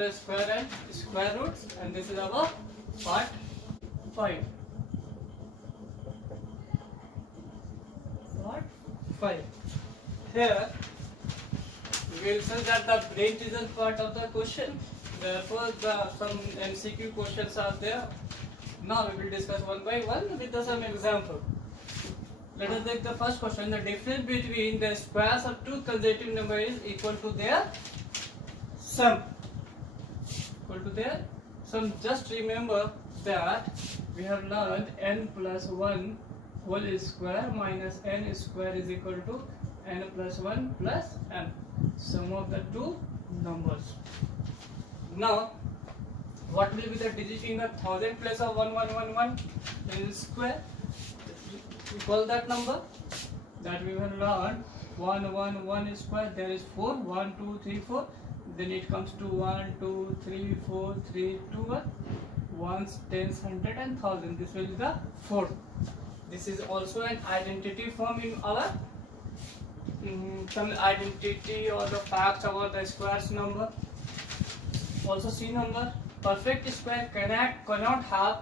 chapter square and square roots, and this is our part 5. Part 5. Here we will say that the brain teaser part of the question. Therefore, some MCQ questions are there. Now we will discuss one by one with some example. Let us take the first question. The difference between the squares of two consecutive numbers is equal to their sum. Equal to their sum. Just remember that we have learned n plus 1 whole square minus n square is equal to n plus 1 plus n. Sum of the two numbers. Now, what will be the digit in the thousand place of 1111 in square? Equal that number that we have learned. 111 square, there is 4. 1 2 3 4. Then it comes to 1 2 3 4 3 2 1. Ones, tens, hundred and thousand. This will be the fourth. This is also an identity form in our some identity or the facts about the squares number. Also C number. Perfect square cannot have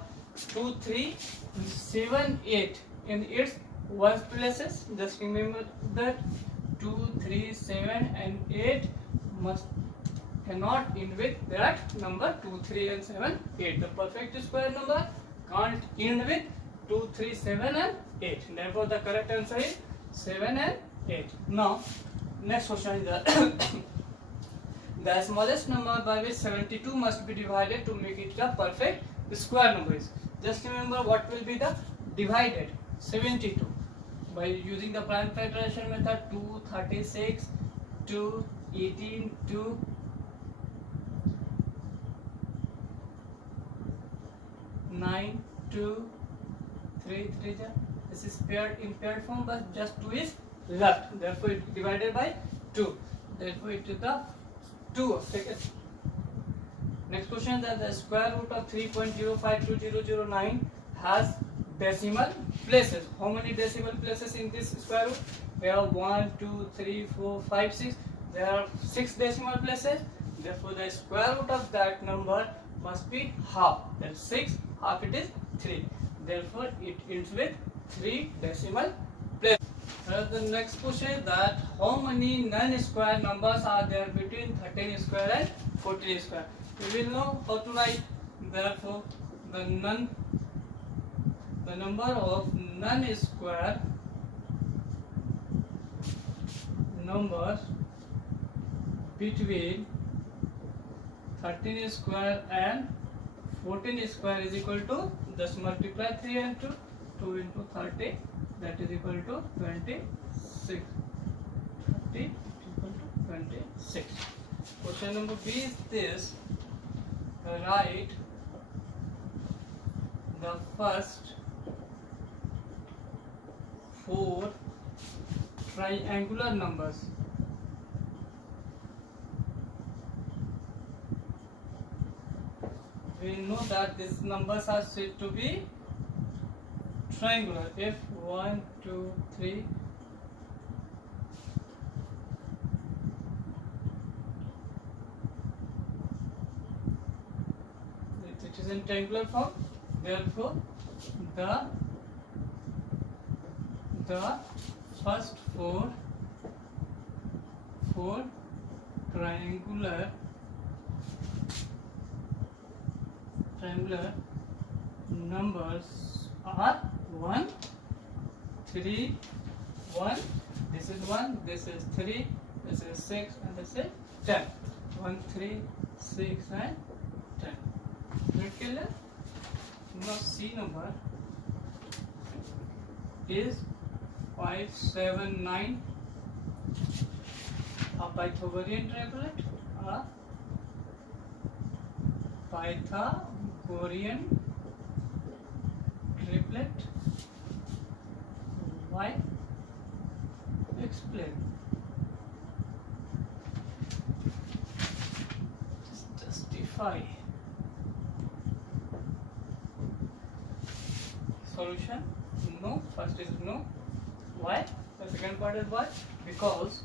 2 3 7 8 in its ones places. Just remember that 2 3 7 and 8 cannot end with that number 2 3 and 7 8. The perfect square number can't end with 2 3 7 and 8. Therefore the correct answer is 7 and 8. Now next question is the smallest number by which 72 must be divided to make it a perfect square number is. Just remember what will be the divided 72 by using the prime factorization method. 2 36 2 18 2 9 2 3 3. This is impaired form, but just 2 is left. Therefore it divided by 2. Therefore it is the 2 of second. Next question, that the square root of 3.052009 has decimal places. How many decimal places in this square root? There are 1 2 3 4 5 6. There are 6 decimal places. Therefore the square root of that number must be half. That's 6. Half it is 3. Therefore it ends with 3 decimal places. The next question is that how many non-square numbers are there between 13 square and 14 square? We will know how to write. Therefore the number of non-square numbers between 13 square and 14 square is equal to, just multiply 3 and 2. 2 into 30, that is equal to 26. 30 equal to 26. Question number B is this. Write the first 4 triangular numbers. We know that these numbers are said to be triangular. If 1 2 3 it is in triangular form. Therefore the first 4 triangular numbers are 1 3 1. This is 1, this is 3, this is 6, and this is 10. 1 3 6 and 10. Right, clear? Now C number is 5 7 9. A Pythagorean triplet. A Pythagorean triplet. Why? Explain. Just justify. Solution? No. First is no. Why? The second part is why? Because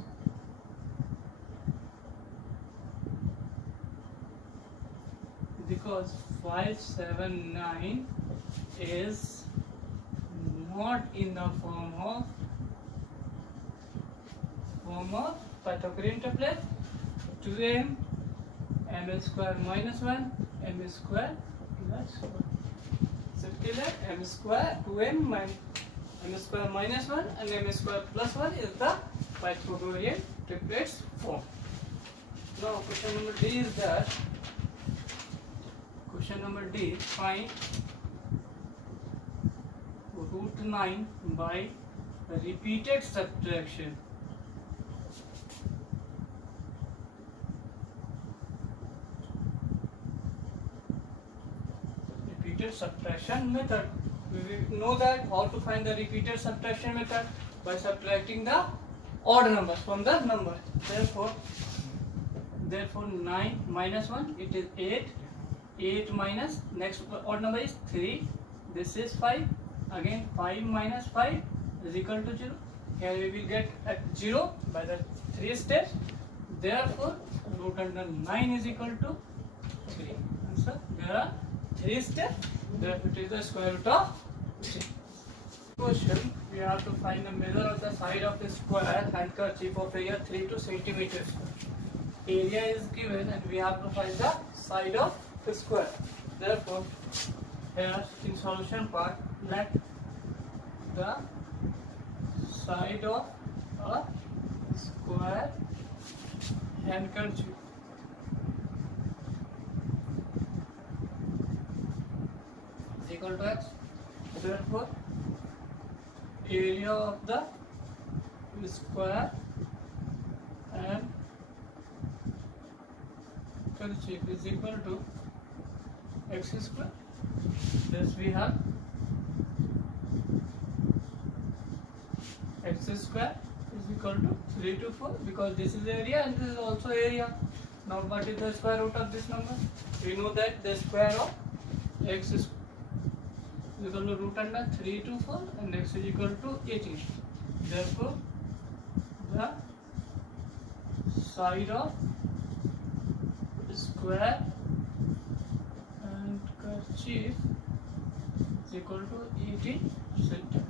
because 579 is not in the form of Pythagorean triplet. 2m m square minus 1 m square plus 1. Simply that m square 2m m square minus 1 and m square plus 1 is the Pythagorean triplets form. Now question number D is that find root 9 by repeated subtraction. Repeated subtraction method. We know that how to find the repeated subtraction method by subtracting the odd numbers from the number. Therefore 9 minus 1 it is 8. 8 minus next odd number is 3. This is 5. Again 5 minus 5 is equal to 0. Here we will get at 0 by the 3 steps. Therefore root under 9 is equal to 3. Answer. There are 3 steps. Therefore it is the square root of 3. Question, we have to find the measure of the side of the square handkerchief of area 32 centimeters. Area is given and we have to find the side of the square. Therefore, here in solution part, let the side of a square handkerchief is equal to x. Therefore, area of the square and handkerchief is equal to x square. Thus we have x square is equal to 3 to 4 because this is area and this is also area. Now what is the square root of this number? We know that the square of x is equal to root under 3 to 4 and x is equal to 18. Therefore the side of square and handkerchief is equal to 18 centimeter.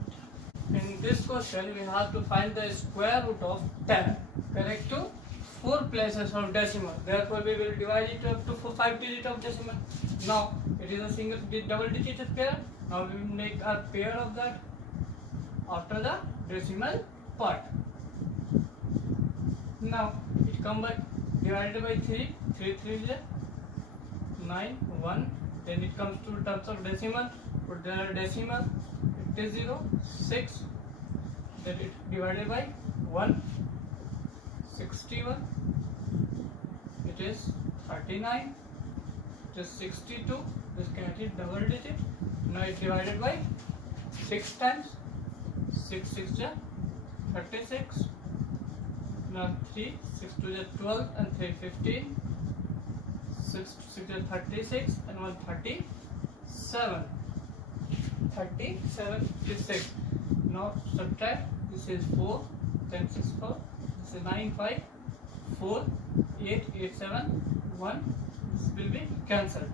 In this question, we have to find the square root of 10 correct to 4 places of decimal. Therefore, we will divide it up to 5 digits of decimal. Now, it is a single double digit pair. Now, we will make a pair of that after the decimal part. Now, it comes by divided by 3. 3 3 is 9 1. Then it comes to terms of decimal. Put the decimal. It is 0 6. Then it divided by 1 61. It is 39. It is 62. This carried double digit. Now it divided by 6 times. 6 6 is 36. Now 3 6 2 is 12 and 3 15. 6 6 is 36 and 1 37. 37 is 6. Now subtract. This is 4. 10 6 4. This is 9 5 4 8 8 7 1. This will be cancelled.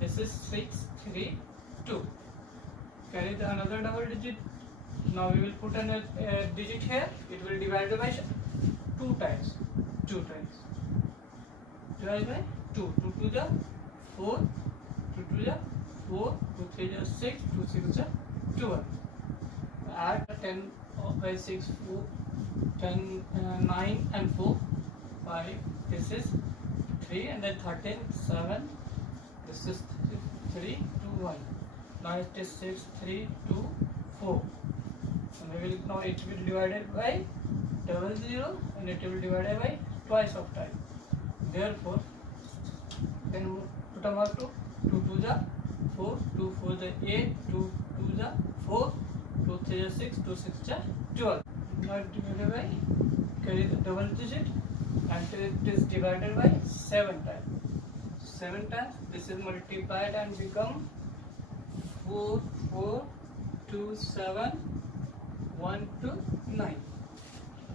This is 6 3 2. Carry the another double digit. Now we will put a digit here. It will divide by 2 times. 2 times. Divide by 2. 2 to the 4. 2 to the 4. 2 3 is 6. 2 6 is 12. Add 10 by 6 4. 10 9 and 4 5. This is 3 and then 13 7. This is 3 2 1. Now it is 6 3 2 4. And we will now it will be divided by 00 and it will be divided by twice of time. Therefore, then put a mark to 2 to the 4, 2 4 the 8, 2 2 the 4, 2 3 the 6, 2 6 the 12. Now divided by carry the double digit and it is divided by 7 times. 7 times this is multiplied and become 4 4 2 7 1 to 9.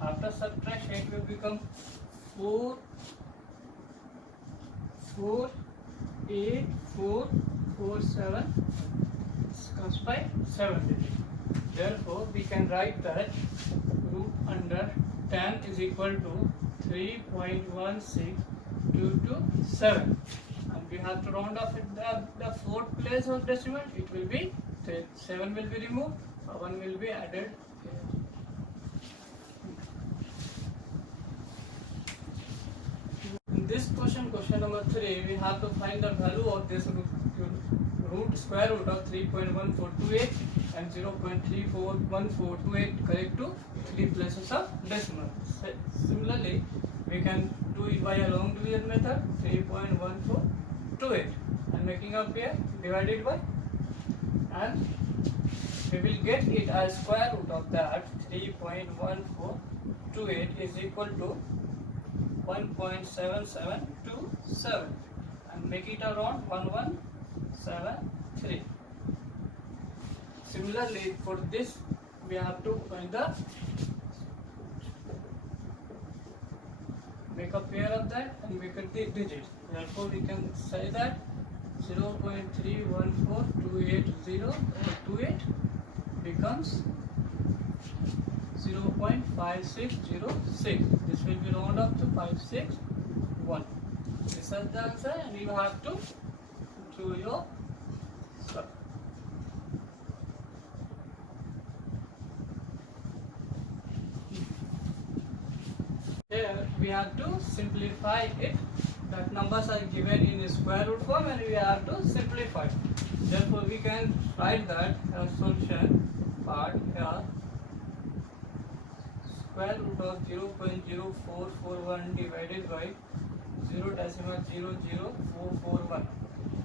After subtraction it will become 4 4 8447 comes by 7 digits. Therefore, we can write that root under 10 is equal to 3.16227, and we have to round off the fourth place of decimal. It will be 7 will be removed, 1 will be added here. In this question number 3, we have to find the value of this square root of 3.1428 and 0.341428 correct to 3 places of decimal. Similarly, we can do it by a long division method, 3.1428, and making up here divided by, and we will get it as square root of that 3.1428 is equal to 1.7727, and make it around 1173. Similarly, for this we have to find the make a pair of that and make it the digits. Therefore, we can say that 0.314280 or 28 becomes 0.5606. This will be round up to 561. This is the answer, and you have to do your stuff. Here we have to simplify it. That numbers are given in a square root form, and we have to simplify. Therefore, we can write that as solution part here. Square root of 0.0441 divided by 0.00441.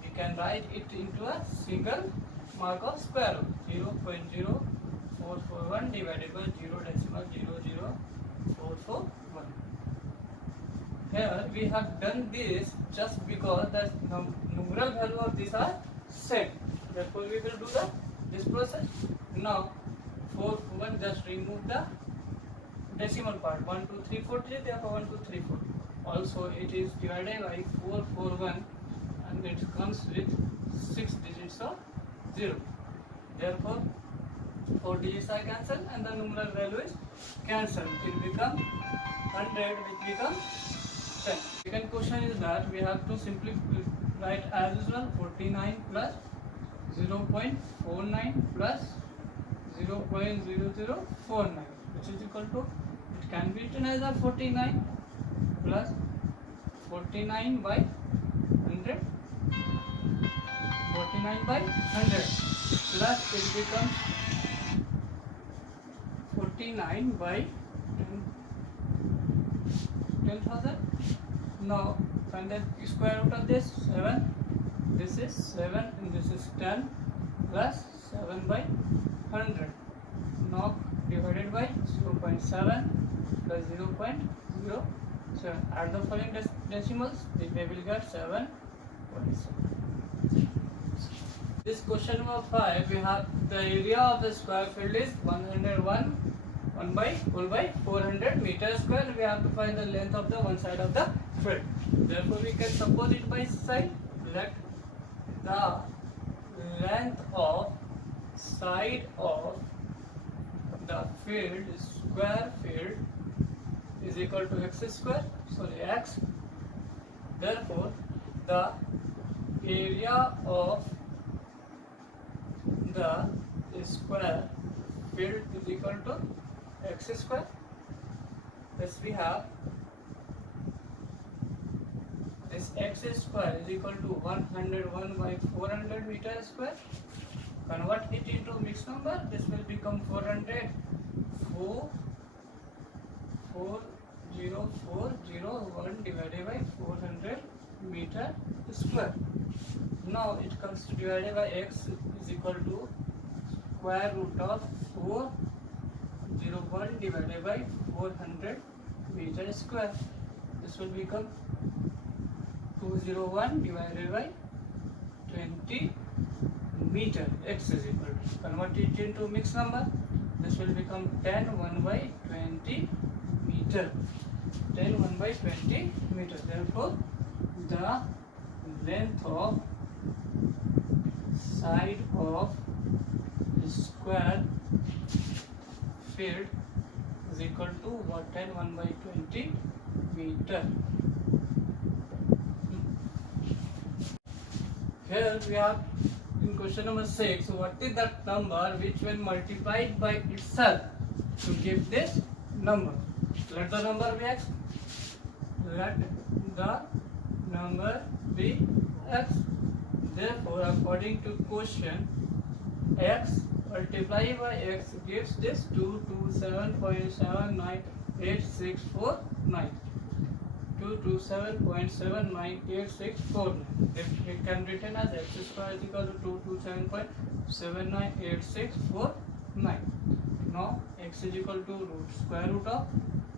We can write it into a single mark of square root. 0.0441 divided by 0.00441. Here we have done this just because the numeral value of these are same. Therefore, we will do this process. Now, 441, just remove the decimal part. 1 2 3 4 3, therefore 1 2 3 4. Also, it is divided by 441, and it comes with 6 digits of 0. Therefore, 4 digits are cancelled and the numeral value is cancelled. It becomes 100, which becomes 10. Second question is that we have to simply write as usual 49 plus 0.49 plus 0.0049, which is equal to, it can be written as a 49 plus 49 by 100, 49 by 100 plus it becomes 49 by 10,000. Now find the square root of this. 7, this is 7 and this is 10 plus 7 by 100. Now divided by 0.7 plus 0.07. Add the following decimals, we will get 7.7. This question number 5, we have the area of the square field is 101 1 by 400 meters square. We have to find the length of the one side of the field. Therefore, we can suppose it by side. Let the length of side of the field, square field, is equal to x square. Sorry, x. Therefore, the area of the square field is equal to x square. Thus we have this x square is equal to 101 by 400 meters square. Convert it into mixed number. This will become 404,001 divided by 400 meter square. Now it comes to divided by x is equal to square root of 401 divided by 400 meter square. This will become 201 divided by 20 meter. X is equal to, convert it into mixed number. This will become 10 1 by 20 meter. 10 1 by 20 meter. Therefore, the length of side of square field is equal to what, 10 1 by 20 meter. Here we have in question number 6, what is that number which when multiplied by itself to give this number? Let the number be x. Let the number be x. Therefore, according to question, x multiplied by x gives this 227.798649. 227.798649. If it can be written as x square is equal to 227.798649. Now x is equal to square root of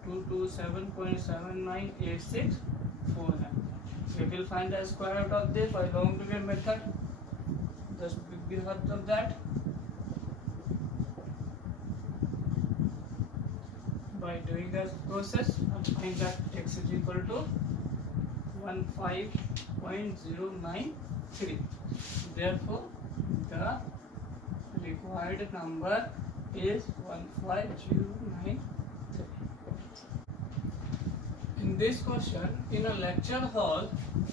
227.798649. We will find the square root of this by long division method. Just be heard of that. By doing this process, I find that x is equal to 15.093. Therefore, the required number is 15093. In this question, in a lecture hall,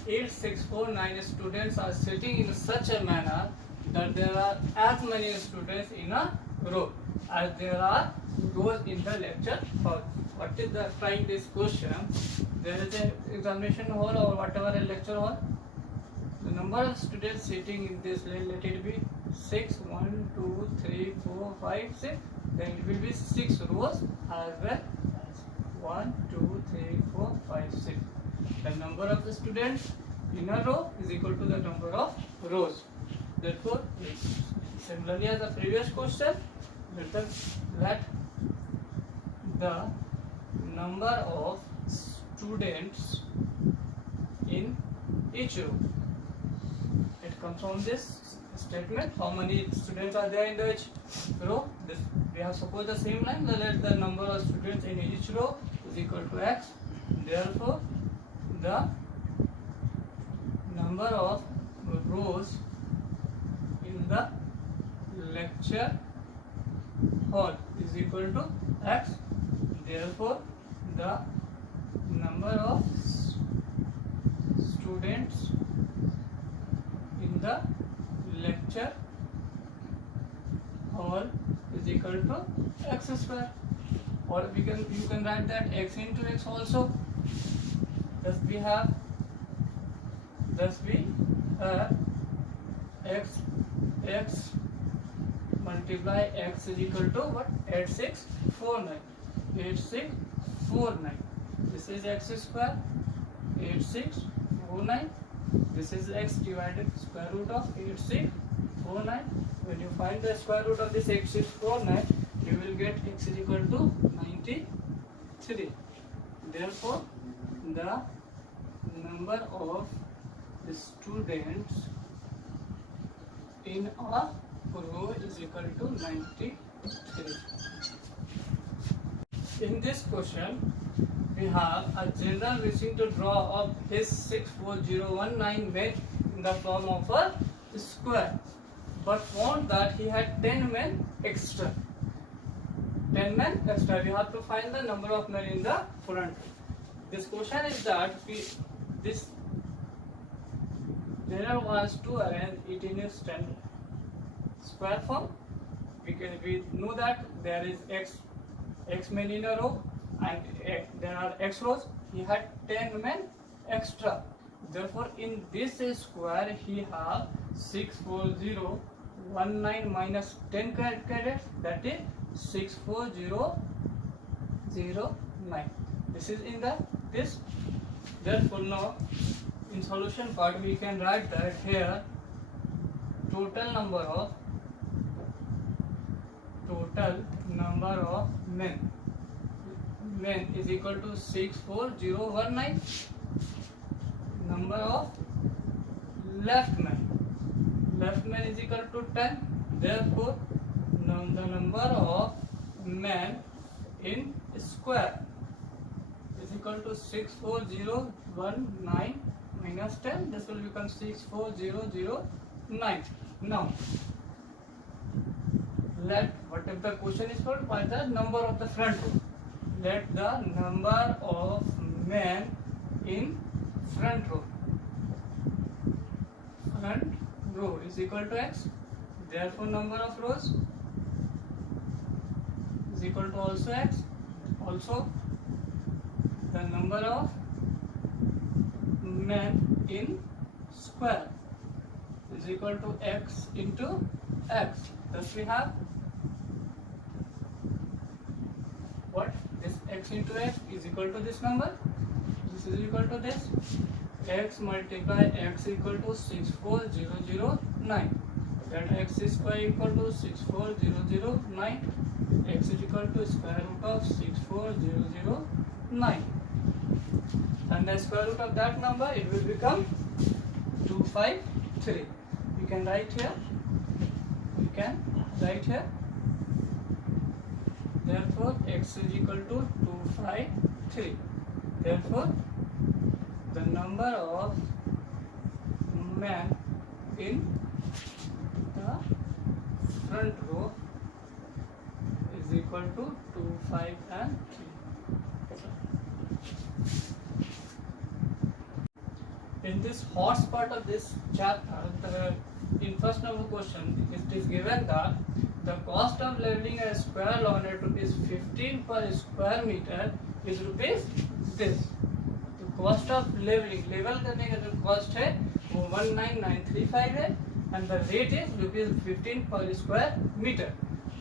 8649 students are sitting in such a manner that there are as many students in a row as there are rows in the lecture hall. What is the trying this question? There is an examination hall or whatever a lecture hall. The number of students sitting in this, let it be 6, 1, 2, 3, 4, 5, 6. Then it will be 6 rows as well as 1, 2, 3, 4, 5, 6. The number of the students in a row is equal to the number of rows. Therefore, similarly as the previous question, let the number of students in each row. It comes from this statement. How many students are there in each row? We have supposed the same line. Let the number of students in each row is equal to x. Therefore, the number of rows in the lecture hall is equal to x. Therefore, the number of students in the lecture hall is equal to x square. Or you can write that x into x also. Thus we have x multiply x is equal to what? 8649. 8649. This is x square. 8649. This is x divided square root of 8649. When you find the square root of this 8649, you will get x is equal to 93. Therefore, the number of students in a row is equal to 93. In this question, we have a general wishing to draw up his 64019 men in the form of a square, but found that he had 10 men extra. 10 men extra. We have to find the number of men in the front. This question is that this general wants to arrange it in a standard square form. We know that there is x men in a row and there are x rows. He had 10 men extra. Therefore, in this square he have 64019 minus 10 cadets, that is 64009. This is in this. Therefore, now in solution part we can write that here total number of men is equal to 64019. Number of left men is equal to 10. Therefore, the number of men in square is equal to 64019 minus 10, this will become 64009. Now let, what if the question is called by the number of the front row, let the number of men in front row is equal to x. Therefore number of rows is equal to also x. Also the number of men in square is equal to x into x. Thus we have what? This x into x is equal to this number. This is equal to this. X multiply x equal to 64009. That x is square equal to 64009. X is equal to square root of 64009. And the square root of that number, it will become 253. You can write here. You can write here. Therefore x is equal to 253. Therefore the number of men in the front row is equal to 2, 5 and 3. In this horse part of this chapter, in first number question, it is given that the cost of leveling a square lawn at rupees 15 per square meter is rupees this. तो cost of leveling, level करने का जो cost है वो 19935 है and the rate is rupees 15 per square meter.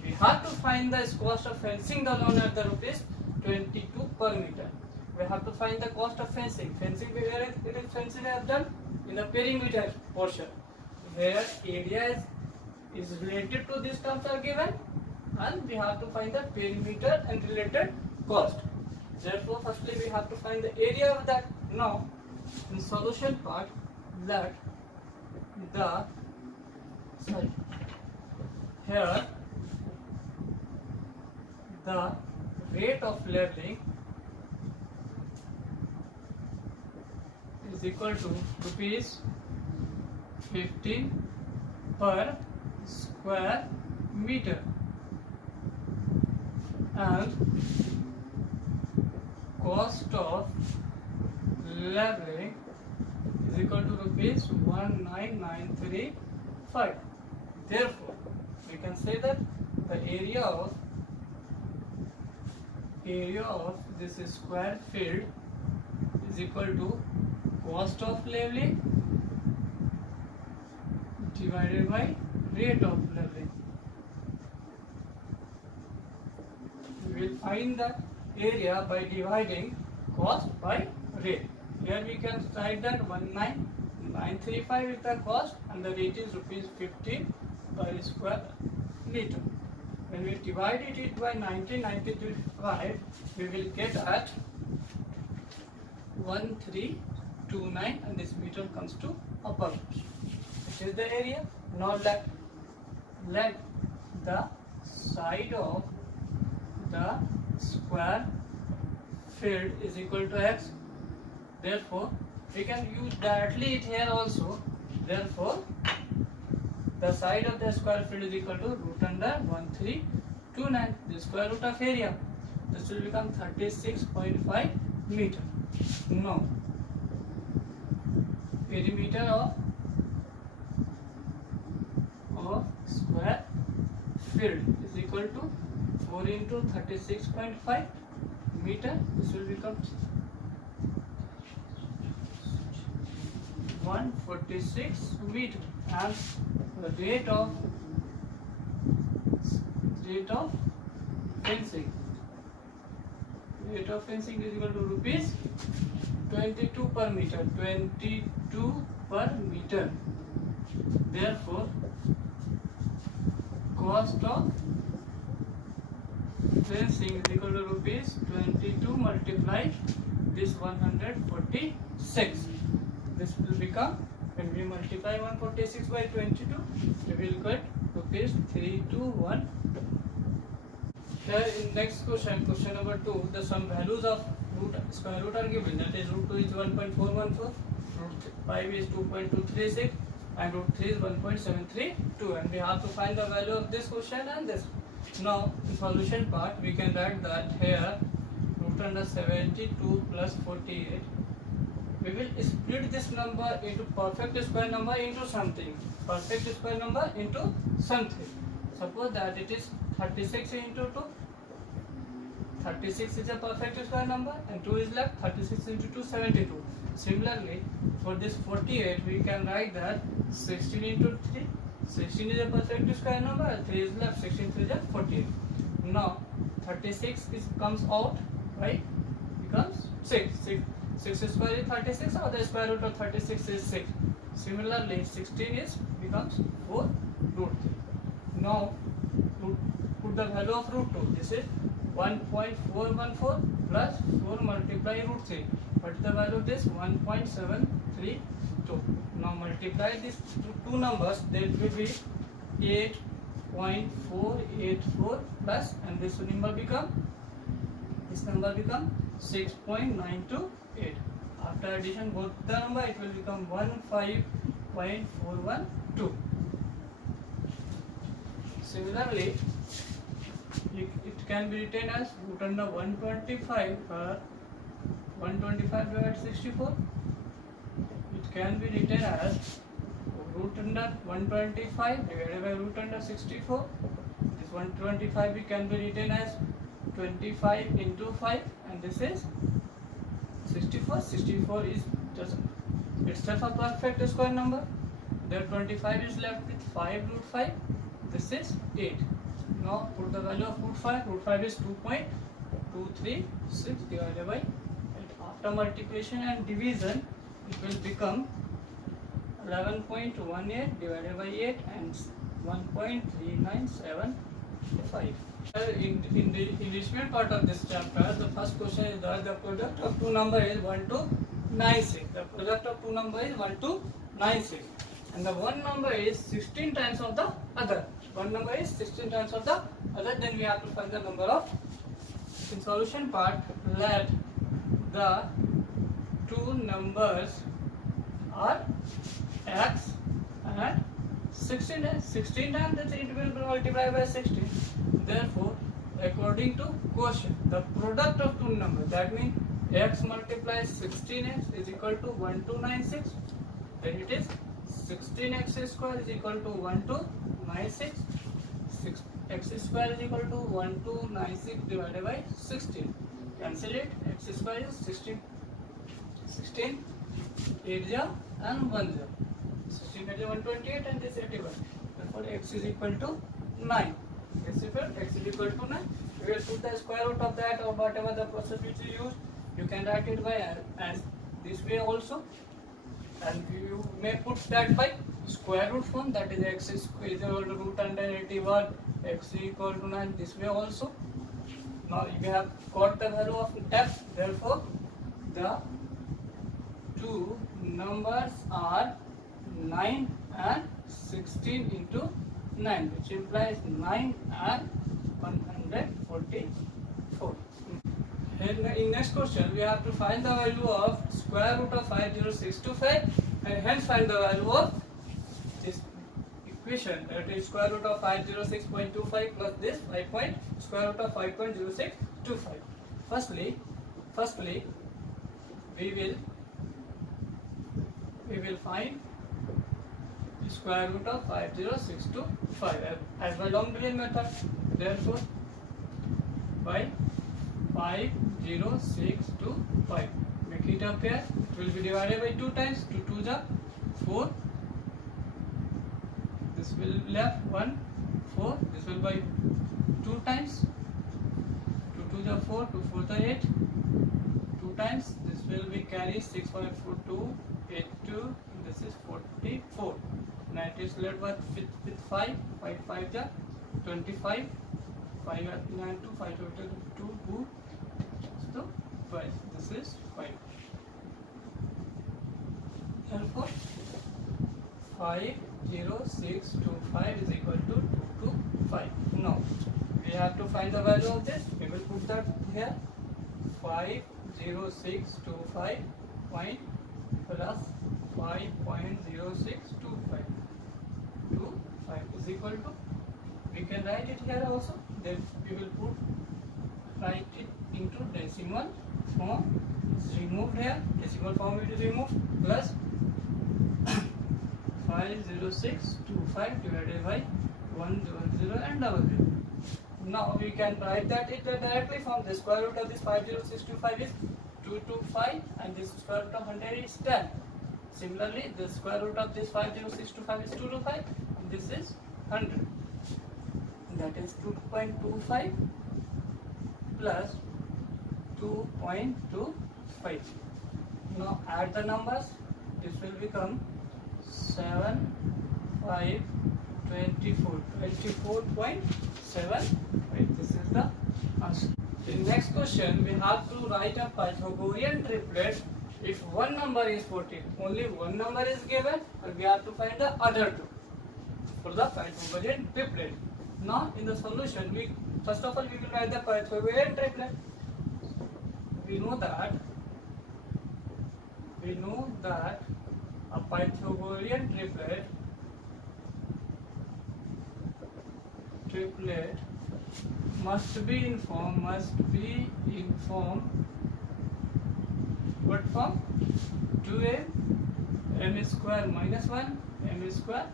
We have to find the cost of fencing the lawn at the rupees 22 per meter. We have to find the cost of fencing. Fencing where it is fencing I have done in the perimeter portion. Where area is related to these terms are given and we have to find the perimeter and related cost. Therefore, firstly we have to find the area of that. Now, in solution part, let the here the rate of leveling is equal to rupees 15 per square meter and cost of leveling is equal to rupees 19935. Therefore, we can say that the area of this square field is equal to cost of leveling divided by rate of leveling. We will find the area by dividing cost by rate. Here we can write that 19935 is the cost and the rate is rupees 15 per square meter. When we divide it by 1995, we will get at 1329 and this meter comes to upper. This is the area. Now let the side of the square field is equal to x. Therefore, we can use directly it here also. Therefore, the side of the square field is equal to root under 1329, the square root of area. This will become 36.5 meter. Now, perimeter of square field is equal to 4 into 36.5 meter. This will become 146 meter and the rate of fencing is equal to rupees 22 per meter. Therefore, cost of fencing is equal to rupees 22 multiply this 146. This will become, when we multiply 146 by 22, we will get rupees 321. Here in next question, number 2, the some values of square root are given. That is root 2 is 1.414, root 5 is 2.236 and root 3 is 1.732, and we have to find the value of this question and this. Now in solution part we can write that here root under 72 plus 48. We will split this number into perfect square number into something. Perfect square number into something. Suppose that it is 36 into 2. 36 is a perfect square number and 2 is left. 36 into 2, 72. Similarly, for this 48, we can write that 16 into 3. 16 is a perfect square number and 3 is left. 16 3 is a 48. Now 36 comes out, right? Becomes 6. 6 square is 36, or the square root of 36 is 6. Similarly, 16 becomes 4 root 3. Now put the value of root 2. This is 1.414 plus 4 multiply root 3. What is the value of this? 1.732. Now multiply these two numbers, that will be 8.484 plus, and this number become 6.928. After addition both the number, it will become 15.412. Similarly, it can be written as root under 125 125 divided 64. It can be written as root under 125 divided by root under 64. This 125 can be written as 25 into 5, and this is 64. 64 is just itself a perfect square number. There 25 is left with 5 root 5. This is 8. Now put the value of root 5. Root 5 is 2.236 divided by 8. After multiplication and division, it will become 11.18 divided by 8 and 1.3975. In the enrichment part of this chapter, the first question is that the product of two numbers is 1 to 96. The product of two numbers is 1 to 96. And the one number is 16 times of the other. One number is 16 times of the other. Then we have to find the number of. In solution part, let the two numbers are x and 16. 16 times that it will be multiplied by 16. Therefore, according to quotient, the product of two numbers, that means x multiplies 16x is equal to 1296. Then it is 16x square is equal to 1296. 6x square is equal to 1296 divided by 16. Cancel it. X square is 16. 16 8 0 and 1 0. 16 8 128 and this 81. Therefore, x is equal to 9. X is equal to 9. We will put the square root of that, or whatever the process which you use. You can write it by as this way also, and you may put that by square root form, that is x is equal to root under 81, x is equal to 9, this way also. Now you have got the value of f. Therefore, the two numbers are 9 and 16 into 9, which implies 9 and 144. In next question, we have to find the value of square root of 50625 and hence find the value of this equation, that is square root of 506.25 plus this square root of 5.0625. Firstly, we will find the square root of 50625 as by long division method. Therefore, by 50625, make it up here. It will be divided by 2 times. 2 2 is 4. This will left 1 4. This will by 2 times. 2 2 is 4. 2 4 is 8. 2 times. This will be carry 6 5 4 2 8 2. This is 44. Now it is left with 5. 5 5 is 25. 5 9 2 5 2 2. So 5. This is 5. Therefore, 50625 is equal to 225. Now we have to find the value of this. We will put that here. 50625 point plus 0.0625 is equal to, we can write it here also, then we will write it into decimal form. It's removed here, decimal form it is removed, plus 50625 divided by 100 and 00. Now we can write that it directly from the square root of this 50625 is 225 and this square root of 100 is 10. Similarly, the square root of this 50625 is 225 and this is 100. That is 2.25 plus 2.25. Now add the numbers. This will become 7, 5, 24. 24.75. This is the answer. In next question, we have to write a Pythagorean triplet. If one number is 14, only one number is given, and we have to find the other two for the Pythagorean triplet. Now in the solution, first of all we will write the Pythagorean triplet. We know that a Pythagorean triplet must be in form what form? 2m square minus 1 m square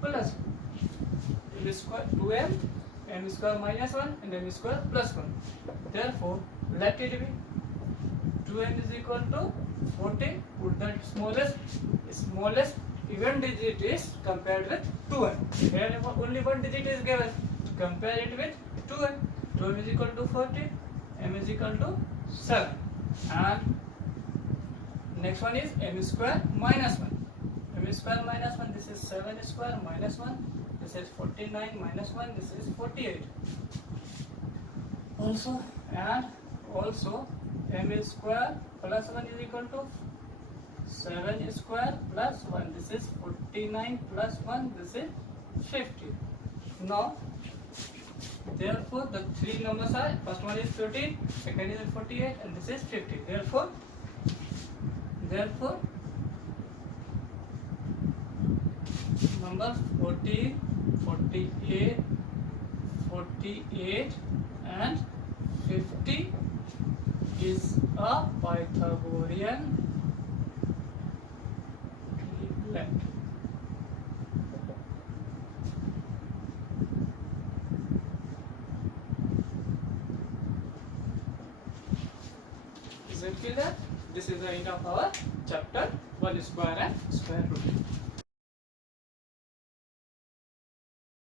plus 1. M square 2m m square minus 1 and m square plus 1. Therefore let it be 2m is equal to 40. Put the smallest even digit is compared with 2m. Here only one digit is given. Compare it with 2m. 2m is equal to 40. M is equal to 7. And next one is m square minus 1. M square minus 1. This is 7 square minus 1. This is 49 minus 1. This is 48. Also m square plus 1 is equal to 7 square plus 1. This is 49 plus 1. This is 50. Now, therefore, the three numbers are, first one is 13, second is 48, and this is 50. Therefore, number 14, 48, 48, and 50 is a Pythagorean triplet. Is it clear? This is the end of our chapter 1 square and square root.